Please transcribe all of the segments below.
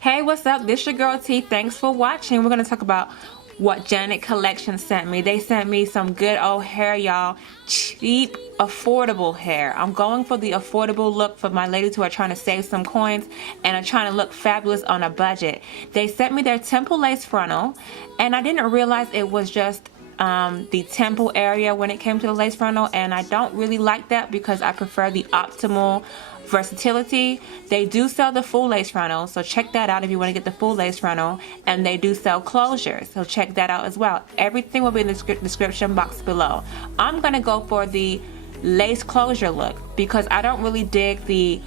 Hey, what's up? This your girl T. Thanks for watching. We're going to talk about what Janet Collection sent me. They sent me some good old hair, y'all. Cheap, affordable hair. I'm going for the affordable look for my ladies who are trying to save some coins and are trying to look fabulous on a budget. They sent me their temple lace frontal, and I didn't realize it was just the temple area when it came to the lace frontal, and I don't really like that because I prefer the optimal versatility. They do sell the full lace frontal, so check that out if you want to get the full lace frontal, and they do sell closures, so check that out as well. Everything will be in the description box below. I'm gonna go for the lace closure look because I don't really dig the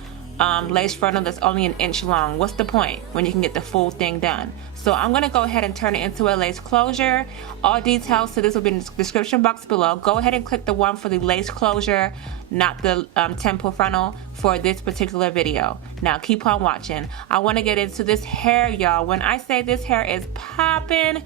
lace frontal that's only an inch long. What's the point when you can get the full thing done? So I'm gonna go ahead and turn it into a lace closure. All details to this will be in the description box below. Go ahead and click the one for the lace closure, not the temple frontal, for this particular video. Now keep on watching. I want to get into this hair, y'all. When I say this hair is popping,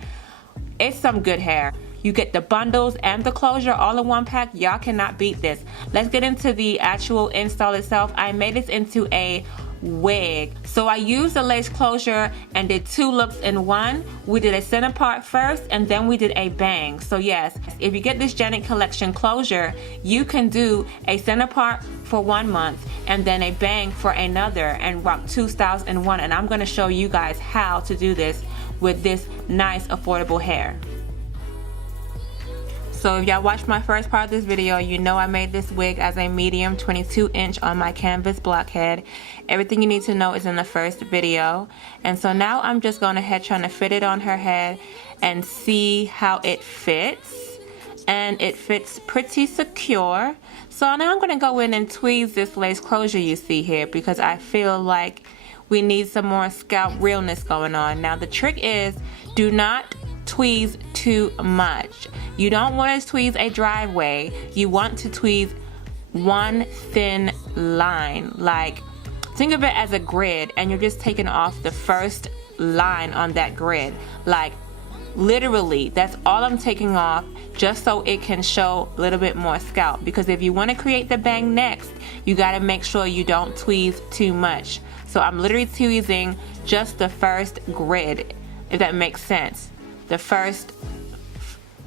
it's some good hair. You get the bundles and the closure all in one pack. Y'all cannot beat this. Let's get into the actual install itself. I made this into a wig. So I used the lace closure and did two looks in one. We did a center part first and then we did a bang. So yes, if you get this Janet Collection closure, you can do a center part for 1 month and then a bang for another and rock two styles in one. And I'm going to show you guys how to do this with this nice affordable hair. So if y'all watched my first part of this video, you know I made this wig as a medium 22-inch on my canvas blockhead. Everything you need to know is in the first video. And so now I'm just going ahead trying to fit it on her head and see how it fits. And it fits pretty secure. So now I'm going to go in and tweeze this lace closure you see here because I feel like we need some more scalp realness going on. Now the trick is, do not tweeze too much. You don't want to tweeze a driveway. You want to tweeze one thin line. Like, think of it as a grid and you're just taking off the first line on that grid. Like, literally, that's all I'm taking off just so it can show a little bit more scalp. Because if you want to create the bang next, you got to make sure you don't tweeze too much. So I'm literally tweezing just the first grid, if that makes sense. The first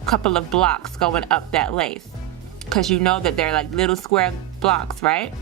couple of blocks going up that lace, because you know that they're like little square blocks, right?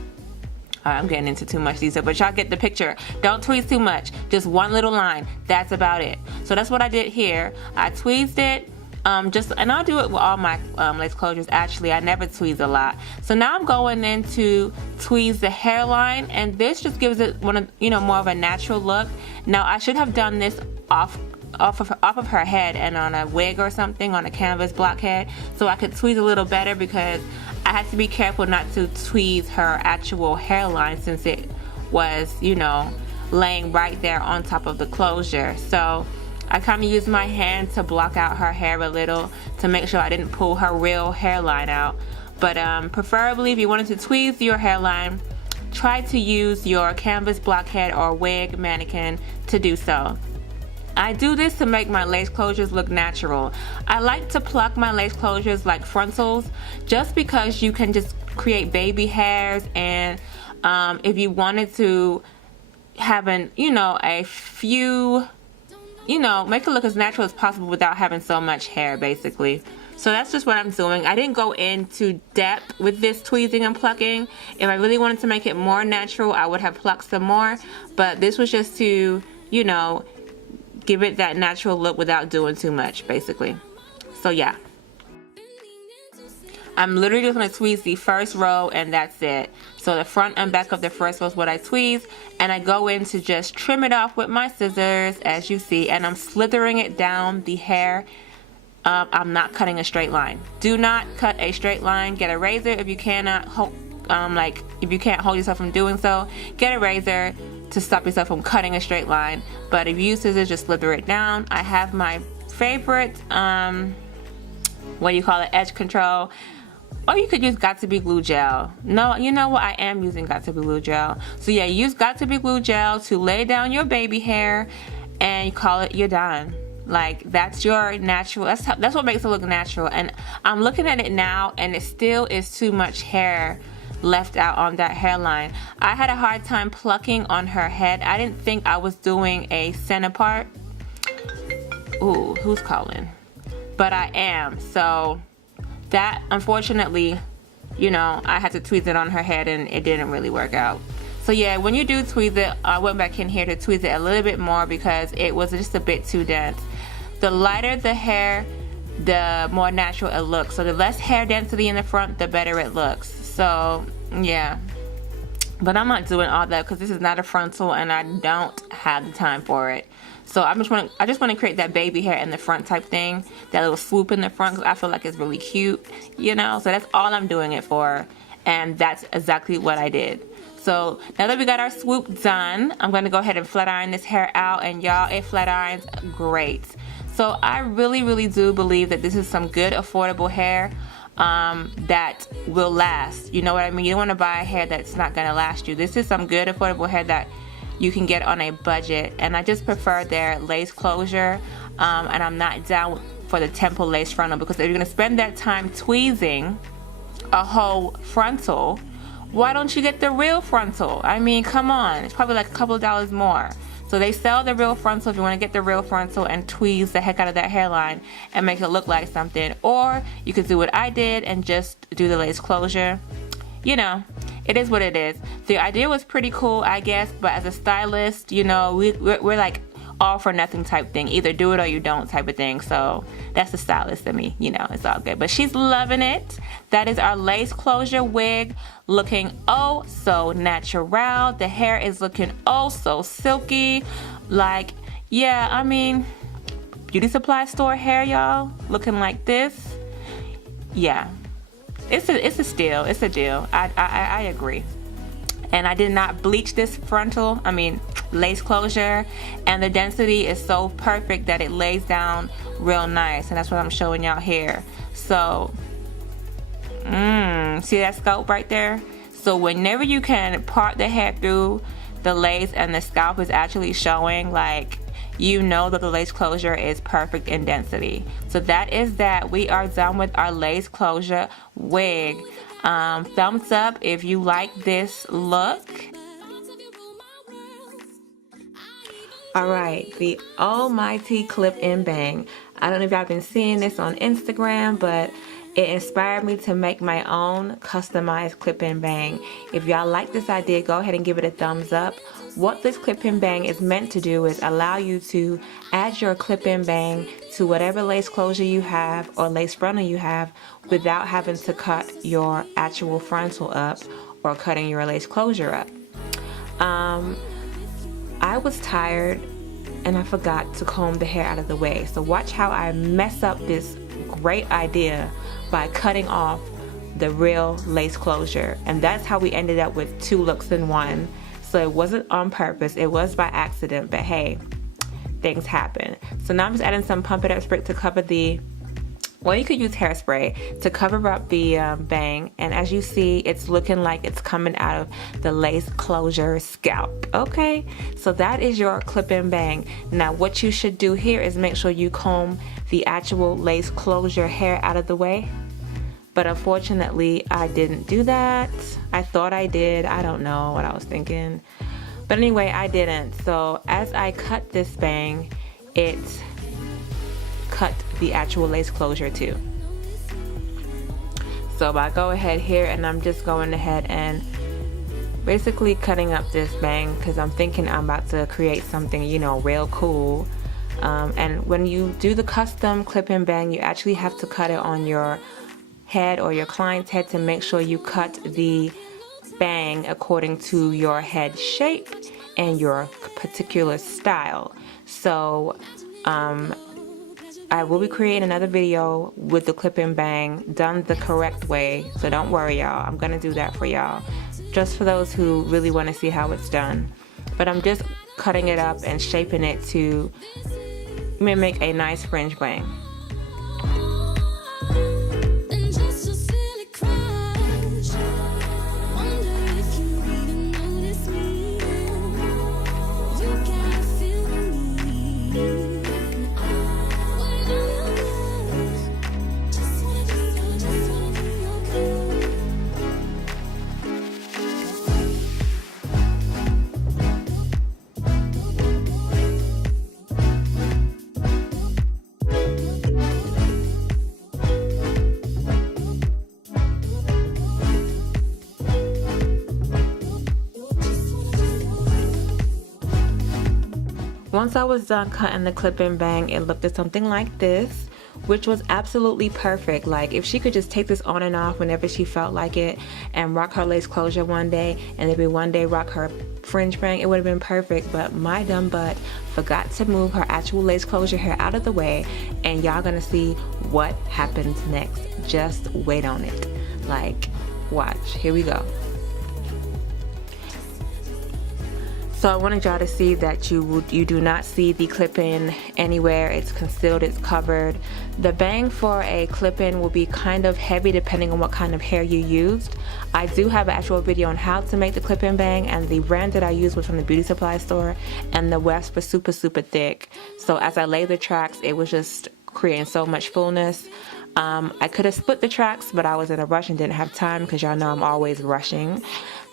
I'm getting into too much detail, but y'all get the picture. Don't tweeze too much, just one little line, that's about it. So that's what I did here. I tweezed it, and I'll do it with all my lace closures. Actually, I never tweeze a lot. So now I'm going in to tweeze the hairline, and this just gives it more of a natural look. Now I should have done this off of her head and on a wig or something, on a canvas blockhead, so I could tweeze a little better, because I had to be careful not to tweeze her actual hairline since it was, laying right there on top of the closure. So I kind of used my hand to block out her hair a little to make sure I didn't pull her real hairline out. But preferably, if you wanted to tweeze your hairline, try to use your canvas blockhead or wig mannequin to do so. I do this to make my lace closures look natural. I like to pluck my lace closures like frontals, just because you can just create baby hairs, and if you wanted to have a few, make it look as natural as possible without having so much hair, basically. So that's just what I'm doing. I didn't go into depth with this tweezing and plucking. If I really wanted to make it more natural, I would have plucked some more, but this was just to, give it that natural look without doing too much, basically. So yeah, I'm literally just going to tweeze the first row and that's it. So the front and back of the first row is what I tweeze, and I go in to just trim it off with my scissors, as you see, and I'm slithering it down the hair. I'm not cutting a straight line. Do not cut a straight line. Get a razor if you cannot if you can't hold yourself from doing so. Get a razor to stop yourself from cutting a straight line. But if you use scissors, just slither it down. I have my favorite edge control, or you could use Got To Be glue gel. No, you know what, I am using Got To Be glue gel. So yeah, use Got To Be glue gel to lay down your baby hair, and you call it, you're done. Like, that's your natural, that's what makes it look natural. And I'm looking at it now, and it still is too much hair left out on that hairline. I had a hard time plucking on her head. I didn't think I was doing a center part. Ooh, who's calling? But I am. So that, unfortunately, you know, I had to tweeze it on her head and it didn't really work out. So yeah, when you do tweeze it, I went back in here to tweeze it a little bit more because it was just a bit too dense. The lighter the hair, the more natural it looks. So the less hair density in the front, the better it looks. So yeah, but I'm not doing all that because this is not a frontal and I don't have the time for it. So I just want to create that baby hair in the front type thing, that little swoop in the front, because I feel like it's really cute, you know. So that's all I'm doing it for, and that's exactly what I did. So now that we got our swoop done, I'm going to go ahead and flat iron this hair out, and y'all, it flat irons great. So I really do believe that this is some good affordable hair that will last. You know what I mean? You don't want to buy a hair that's not going to last you. This is some good affordable hair that you can get on a budget, and I just prefer their lace closure, and I'm not down for the temple lace frontal, because if you're going to spend that time tweezing a whole frontal, why don't you get the real frontal? I mean, come on, it's probably like a couple of dollars more. So they sell the real frontal if you want to get the real frontal and tweeze the heck out of that hairline and make it look like something. Or you could do what I did and just do the lace closure. You know, it is what it is. The idea was pretty cool, I guess, but as a stylist, you know, we're like all for nothing type thing. Either do it or you don't type of thing. So that's the stylist in me, you know, it's all good. But she's loving it. That is our lace closure wig, looking oh so natural. The hair is looking oh so silky. Like, yeah, I mean, beauty supply store hair, y'all, looking like this. Yeah. It's a steal. It's a deal. I agree. And I did not bleach this frontal, lace closure, and the density is so perfect that it lays down real nice, and that's what I'm showing y'all here. So see that scalp right there? So whenever you can part the hair through the lace and the scalp is actually showing, like, you know that the lace closure is perfect in density. So that is that. We are done with our lace closure wig. Thumbs up if you like this look. Alright, the almighty clip and bang. I don't know if y'all been seeing this on Instagram, but it inspired me to make my own customized clip and bang. If y'all like this idea, go ahead and give it a thumbs up. What this clip and bang is meant to do is allow you to add your clip and bang to whatever lace closure you have or lace frontal you have without having to cut your actual frontal up or cutting your lace closure up. I was tired and I forgot to comb the hair out of the way. So watch how I mess up this great idea by cutting off the real lace closure. And that's how we ended up with two looks in one. So it wasn't on purpose, it was by accident, but hey, things happen. So now I'm just adding some Pump It Up spray to cover the, well, you could use hairspray to cover up the bang. And as you see, it's looking like it's coming out of the lace closure scalp. Okay, so that is your clip and bang. Now what you should do here is make sure you comb the actual lace closure hair out of the way. But unfortunately, I didn't do that. I thought I did. I don't know what I was thinking. But anyway, I didn't. So as I cut this bang, it cut the actual lace closure too. So I go ahead here and I'm just going ahead and basically cutting up this bang because I'm thinking I'm about to create something, you know, real cool. And when you do the custom clip and bang, you actually have to cut it on your head or your client's head to make sure you cut the bang according to your head shape and your particular style. So I will be creating another video with the clip and bang done the correct way, so don't worry y'all, I'm gonna do that for y'all, just for those who really want to see how it's done. But I'm just cutting it up and shaping it to mimic a nice fringe bang. Once I was done cutting the clip-in bang, it looked something like this, which was absolutely perfect. Like, if she could just take this on and off whenever she felt like it and rock her lace closure one day and maybe one day rock her fringe bang, it would have been perfect. But my dumb butt forgot to move her actual lace closure hair out of the way, and y'all gonna see what happens next. Just wait on it. Like, watch. Here we go. So I wanted y'all to see that you do not see the clip-in anywhere. It's concealed, it's covered. The bang for a clip-in will be kind of heavy depending on what kind of hair you used. I do have an actual video on how to make the clip-in bang, and the brand that I used was from the beauty supply store, and the wefts were super, super thick. So as I laid the tracks, it was just creating so much fullness. I could have split the tracks, but I was in a rush and didn't have time because y'all know I'm always rushing.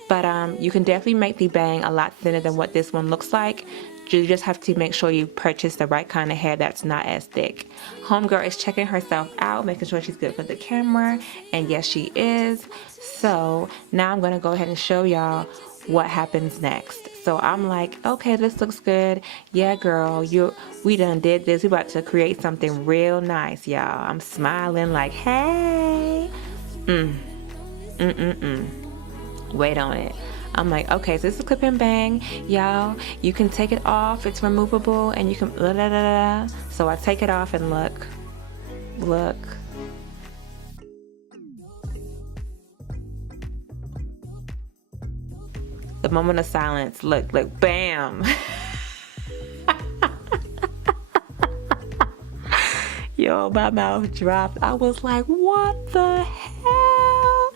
But you can definitely make the bang a lot thinner than what this one looks like. You just have to make sure you purchase the right kind of hair that's not as thick. Homegirl is checking herself out, making sure she's good for the camera, and yes, she is. So now I'm gonna go ahead and show y'all what happens next. So I'm like, okay, this looks good. Yeah, girl, we done did this. We about to create something real nice, y'all. I'm smiling like, hey. Wait on it. I'm like, okay, so this is clip and bang, y'all. You can take it off, it's removable, and you can blah, blah, blah, blah. So I take it off and look. The moment of silence, look, bam. Yo, my mouth dropped. I was like, what the hell?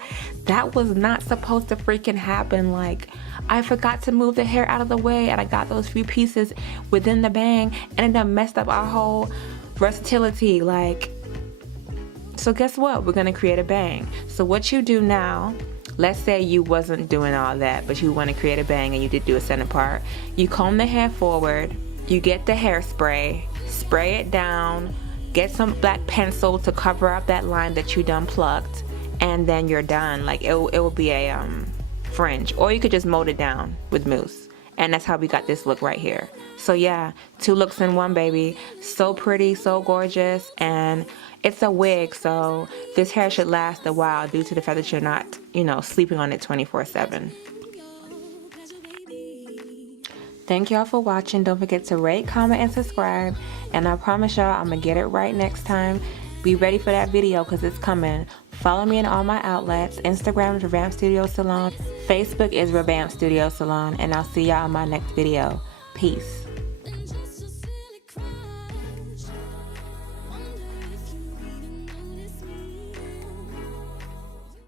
That was not supposed to freaking happen. Like, I forgot to move the hair out of the way, and I got those few pieces within the bang, and it done messed up our whole versatility. Like, so guess what? We're gonna create a bang. So what you do now, let's say you wasn't doing all that, but you want to create a bang and you did do a center part. You comb the hair forward, you get the hairspray, spray it down, get some black pencil to cover up that line that you done plucked, and then you're done. Like, it will be a fringe, or you could just mold it down with mousse, and that's how we got this look right here. So yeah, 2 looks in one, baby. So pretty, so gorgeous, and it's a wig, so this hair should last a while due to the fact that you're not, you know, sleeping on it 24/7. Thank y'all for watching. Don't forget to rate, comment, and subscribe, and I promise y'all I'm gonna get it right next time. Be ready for that video because it's coming. Follow me in all my outlets. Instagram is Revamp Studio Salon. Facebook is Revamp Studio Salon. And I'll see y'all in my next video. Peace.